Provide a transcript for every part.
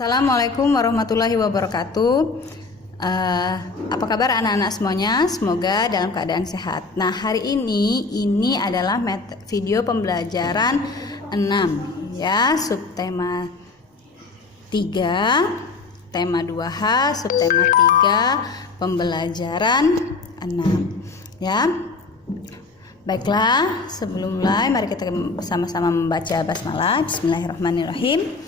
Assalamualaikum warahmatullahi wabarakatuh. Apa kabar anak-anak semuanya? Semoga dalam keadaan sehat. Nah, hari ini adalah video pembelajaran 6 ya, subtema 3, tema 2H, subtema 3, pembelajaran 6 ya. Baiklah, sebelum mulai mari kita bersama-sama membaca basmalah. Bismillahirrahmanirrahim.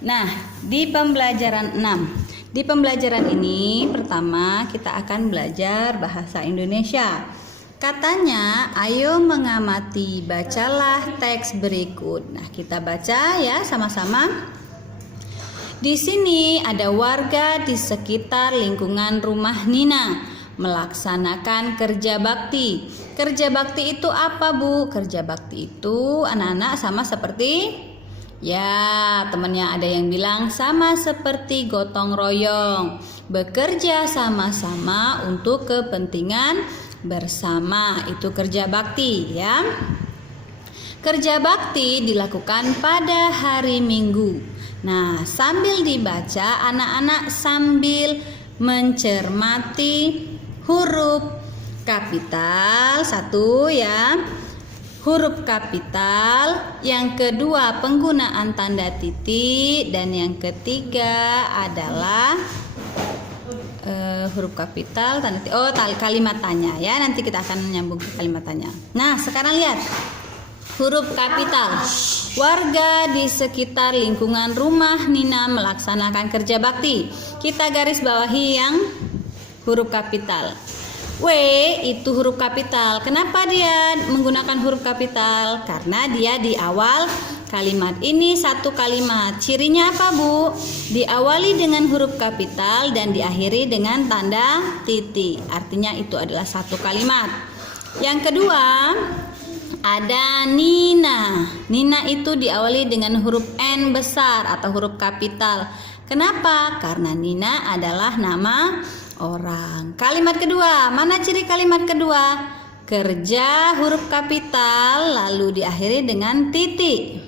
Nah, di pembelajaran 6. Di pembelajaran ini pertama kita akan belajar bahasa Indonesia. Katanya, ayo mengamati, bacalah teks berikut. Nah, kita baca ya sama-sama. Di sini ada warga di sekitar lingkungan rumah Nina melaksanakan kerja bakti. Kerja bakti itu apa, Bu? Kerja bakti itu anak-anak sama seperti ya, temannya ada yang bilang sama seperti gotong royong, bekerja sama-sama untuk kepentingan bersama. Itu kerja bakti ya. Kerja bakti dilakukan pada hari Minggu. Nah, sambil dibaca, anak-anak sambil mencermati huruf kapital satu ya. Huruf kapital, yang kedua penggunaan tanda titik, dan yang ketiga adalah huruf kapital tanda titik. Kalimat tanya ya, nanti kita akan menyambung ke kalimat tanya. Nah, sekarang lihat huruf kapital. Warga di sekitar lingkungan rumah Nina melaksanakan kerja bakti. Kita garis bawahi yang huruf kapital. W itu huruf kapital. Kenapa dia menggunakan huruf kapital? Karena dia di awal kalimat ini satu kalimat. Cirinya apa, Bu? Diawali dengan huruf kapital dan diakhiri dengan tanda titik. Artinya itu adalah satu kalimat. Yang kedua, ada Nina. Nina itu diawali dengan huruf N besar atau huruf kapital. Kenapa? Karena Nina adalah nama orang. Kalimat kedua, mana ciri kalimat kedua? Kerja huruf kapital lalu diakhiri dengan titik.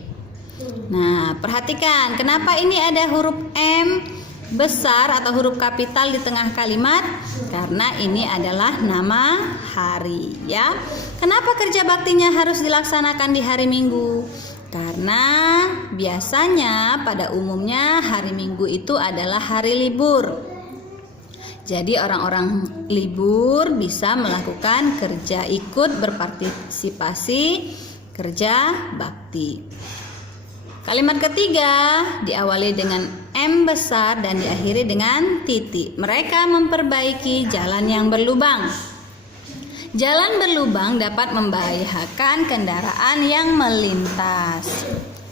Nah, perhatikan kenapa ini ada huruf M besar atau huruf kapital di tengah kalimat? Karena ini adalah nama hari ya. Kenapa kerja baktinya harus dilaksanakan di hari Minggu? Karena biasanya pada umumnya hari Minggu itu adalah hari libur. Jadi orang-orang libur bisa melakukan kerja, ikut berpartisipasi kerja bakti. Kalimat ketiga diawali dengan M besar dan diakhiri dengan titik. Mereka memperbaiki jalan yang berlubang. Jalan berlubang dapat membahayakan kendaraan yang melintas.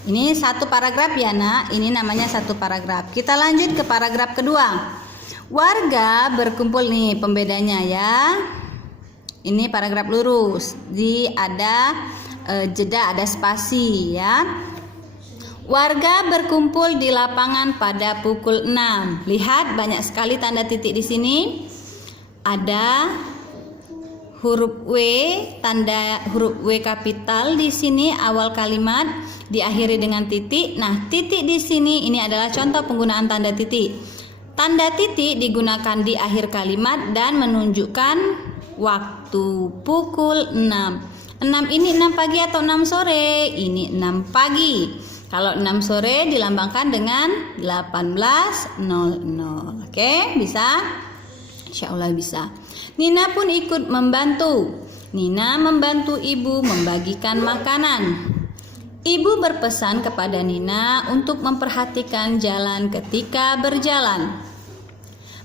Ini satu paragraf ya, Nak. Ini namanya satu paragraf. Kita lanjut ke paragraf kedua. Warga berkumpul nih pembedanya ya. Ini paragraf lurus. Ada jeda, ada spasi ya. Warga berkumpul di lapangan pada pukul 6. Lihat banyak sekali tanda titik di sini. Ada huruf W, tanda huruf W kapital di sini awal kalimat diakhiri dengan titik. Nah, titik di sini ini adalah contoh penggunaan tanda titik. Tanda titik digunakan di akhir kalimat dan menunjukkan waktu pukul 6. 6 ini 6 pagi atau 6 sore? Ini 6 pagi. Kalau 6 sore dilambangkan dengan 18.00. Oke, bisa? Insya Allah bisa. Nina pun ikut membantu. Nina membantu ibu membagikan makanan. Ibu berpesan kepada Nina untuk memperhatikan jalan ketika berjalan.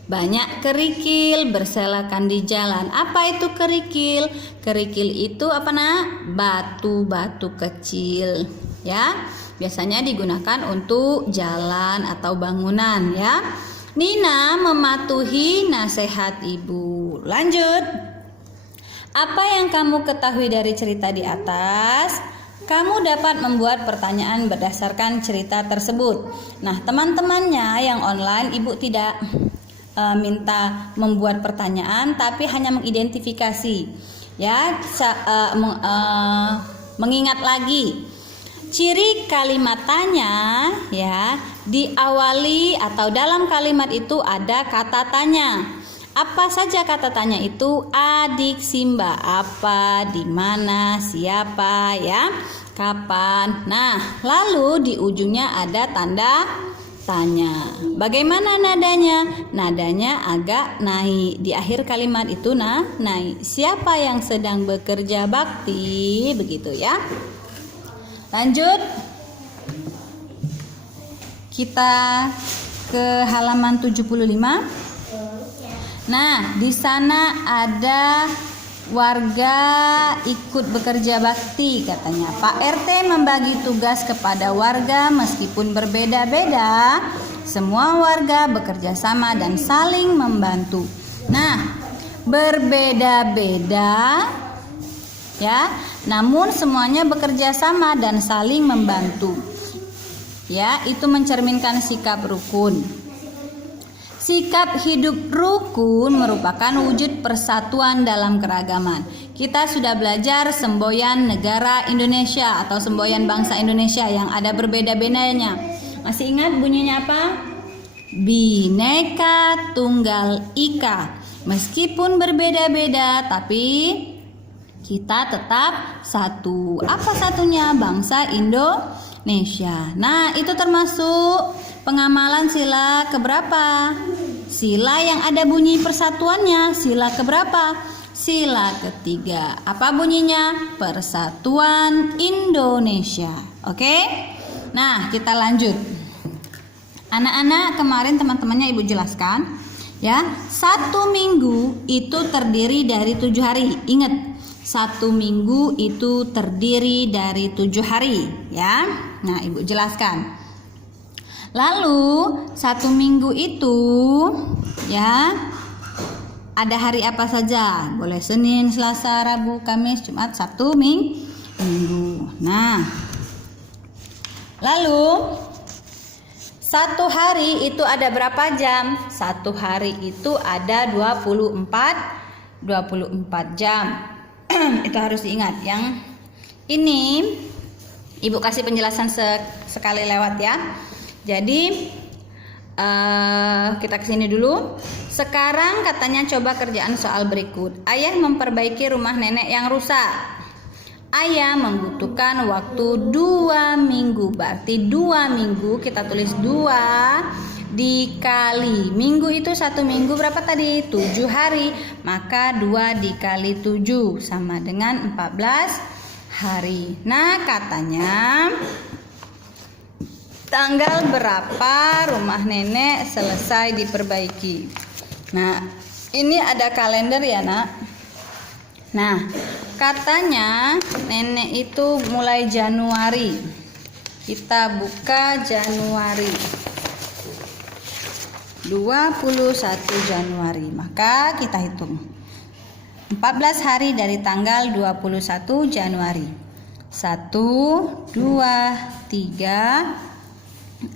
Banyak kerikil berserakan di jalan. Apa itu kerikil? Kerikil itu apa, Nak? Batu-batu kecil ya. Biasanya digunakan untuk jalan atau bangunan ya. Nina mematuhi nasihat ibu. Lanjut. Apa yang kamu ketahui dari cerita di atas? Kamu dapat membuat pertanyaan berdasarkan cerita tersebut. Nah, teman-temannya yang online, ibu tidak minta membuat pertanyaan, tapi hanya mengidentifikasi ya, mengingat lagi. Ciri kalimat tanya ya, diawali atau dalam kalimat itu ada kata tanya. Apa saja kata tanya itu? Adik Simba, apa, di mana, siapa ya, kapan. Nah, lalu di ujungnya ada tanda tanya. Bagaimana nadanya? Nadanya agak naik. Di akhir kalimat itu naik. Siapa yang sedang bekerja bakti? Begitu ya. Lanjut. Kita ke halaman 75. Nah, di sana ada warga ikut bekerja bakti katanya. Pak RT membagi tugas kepada warga meskipun berbeda-beda. Semua warga bekerja sama dan saling membantu. Nah, berbeda-beda ya, namun semuanya bekerja sama dan saling membantu. Ya, itu mencerminkan sikap rukun. Sikap hidup rukun merupakan wujud persatuan dalam keragaman. Kita sudah belajar semboyan negara Indonesia atau semboyan bangsa Indonesia yang ada berbeda-bedanya. Masih ingat bunyinya apa? Bhinneka Tunggal Ika. Meskipun berbeda-beda tapi kita tetap satu. Apa satunya? Bangsa Indonesia. Nah, itu termasuk pengamalan sila keberapa? Sila yang ada bunyi persatuannya. Sila keberapa? Sila ketiga. Apa bunyinya? Persatuan Indonesia. Oke? Nah, kita lanjut. Anak-anak, kemarin teman-temannya Ibu jelaskan ya, 1 minggu itu terdiri dari 7 hari. Ingat, 1 minggu itu terdiri dari 7 hari ya. Nah, Ibu jelaskan. Lalu 1 minggu itu ya, ada hari apa saja? Boleh Senin, Selasa, Rabu, Kamis, Jumat, Sabtu, Minggu. Nah, lalu 1 hari itu ada berapa jam? 1 hari itu ada 24 jam. Itu harus diingat. Yang ini Ibu kasih penjelasan sekali lewat ya. Jadi kita kesini dulu. Sekarang katanya coba kerjaan soal berikut. Ayah memperbaiki rumah nenek yang rusak. Ayah membutuhkan waktu 2 minggu. Berarti 2 minggu kita tulis 2 dikali. Minggu itu 1 minggu berapa tadi? 7 hari. Maka 2 dikali 7 sama dengan 14 hari. Nah, katanya tanggal berapa rumah nenek selesai diperbaiki. Nah, ini ada kalender ya nak. Nah, katanya nenek itu mulai Januari. Kita buka Januari, 21 Januari. Maka kita hitung 14 hari dari tanggal 21 Januari. 1, 2, 3,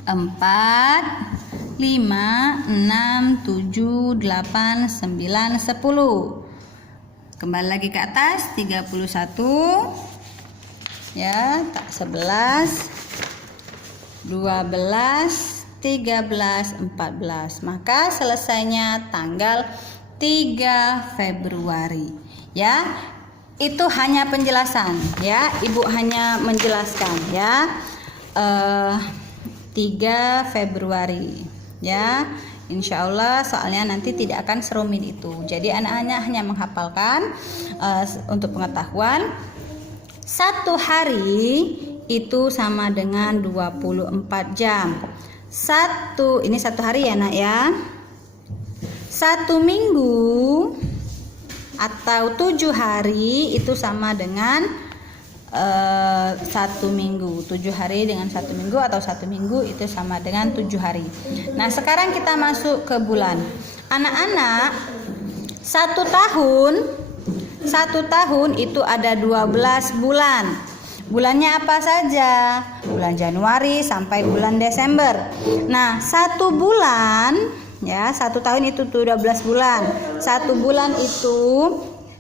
4, 5, 6, 7, 8, 9, 10. Kembali lagi ke atas 31 ya, 11, 12, 13, 14. Maka selesainya tanggal 3 Februari ya. Itu hanya penjelasan ya, Ibu hanya menjelaskan ya. 3 Februari ya. Insya Allah soalnya nanti tidak akan serumit itu. Jadi anak-anak hanya menghafalkan untuk pengetahuan. 1 hari itu sama dengan 24 jam. Ini 1 hari ya nak ya. 1 minggu atau 7 hari itu sama dengan 1 minggu. 7 hari dengan 1 minggu atau 1 minggu itu sama dengan 7 hari. Nah, sekarang kita masuk ke bulan. Anak-anak, 1 tahun itu ada 12 bulan. Bulannya apa saja? Bulan Januari sampai bulan Desember. Nah, 1 bulan ya, 1 tahun itu 12 bulan. 1 bulan itu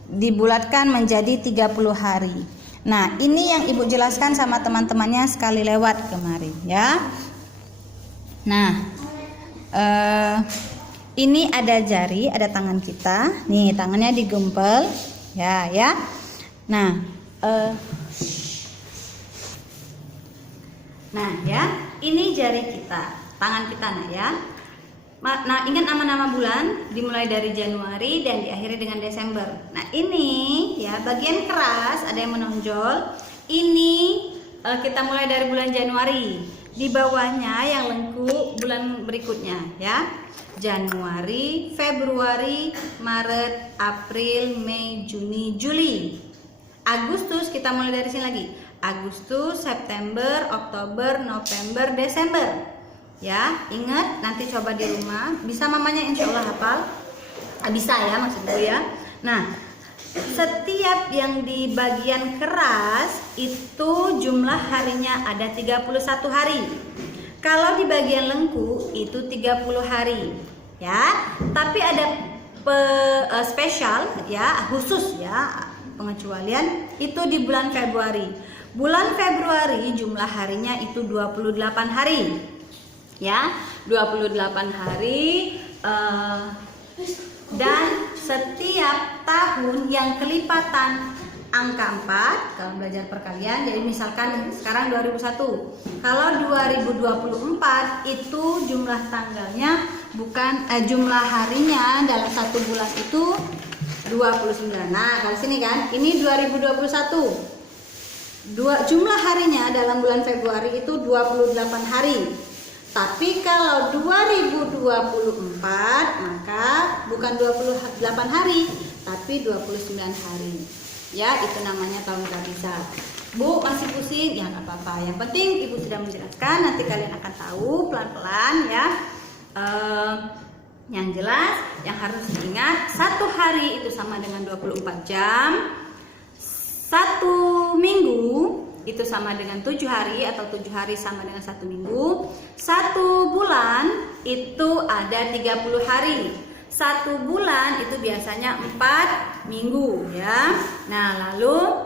dibulatkan menjadi 30 hari. Nah, ini yang Ibu jelaskan sama teman-temannya sekali lewat kemarin ya. Nah, ini ada jari, ada tangan kita. Nih, tangannya digempel ya. Nah, ya, ini jari kita, tangan kita ya. Nah, ingat nama-nama bulan dimulai dari Januari dan diakhiri dengan Desember. Nah, ini ya bagian keras ada yang menonjol. Ini kita mulai dari bulan Januari. Di bawahnya yang lengkung bulan berikutnya ya. Januari, Februari, Maret, April, Mei, Juni, Juli. Agustus kita mulai dari sini lagi. Agustus, September, Oktober, November, Desember. Ya, ingat nanti coba di rumah. Bisa mamanya insya Allah hafal. Bisa ya maksudku ya. Nah, setiap yang di bagian keras itu jumlah harinya ada 31 hari. Kalau di bagian lengku itu 30 hari. Ya, tapi ada spesial ya, khusus ya, pengecualian itu di bulan Februari. Bulan Februari jumlah harinya itu 28 hari. Ya, 28 hari dan setiap tahun yang kelipatan angka 4 kalau belajar perkalian. Jadi misalkan sekarang 2001. Kalau 2024 itu jumlah tanggalnya bukan jumlah harinya dalam satu bulan itu 29. Nah, kalau sini kan ini 2021. Jumlah harinya dalam bulan Februari itu 28 hari. Tapi kalau 2024 maka bukan 28 hari tapi 29 hari. Ya, itu namanya tahun kabisat. Bu, masih pusing? Ya nggak apa-apa. Yang penting Ibu sudah menjelaskan, nanti kalian akan tahu pelan-pelan ya. Yang jelas, yang harus diingat, satu hari itu sama dengan 24 jam. Satu minggu itu sama dengan 7 hari atau 7 hari sama dengan 1 minggu. Satu bulan itu ada 30 hari. Satu bulan itu biasanya 4 minggu ya. Nah, lalu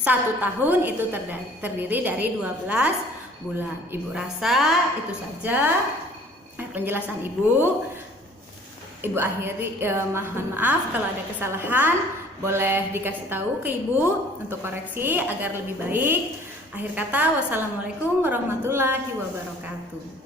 satu tahun itu terdiri dari 12 bulan. Ibu rasa itu saja penjelasan Ibu. Ibu akhiri, mohon maaf kalau ada kesalahan. Boleh dikasih tahu ke Ibu untuk koreksi agar lebih baik. Akhir kata, wassalamualaikum warahmatullahi wabarakatuh.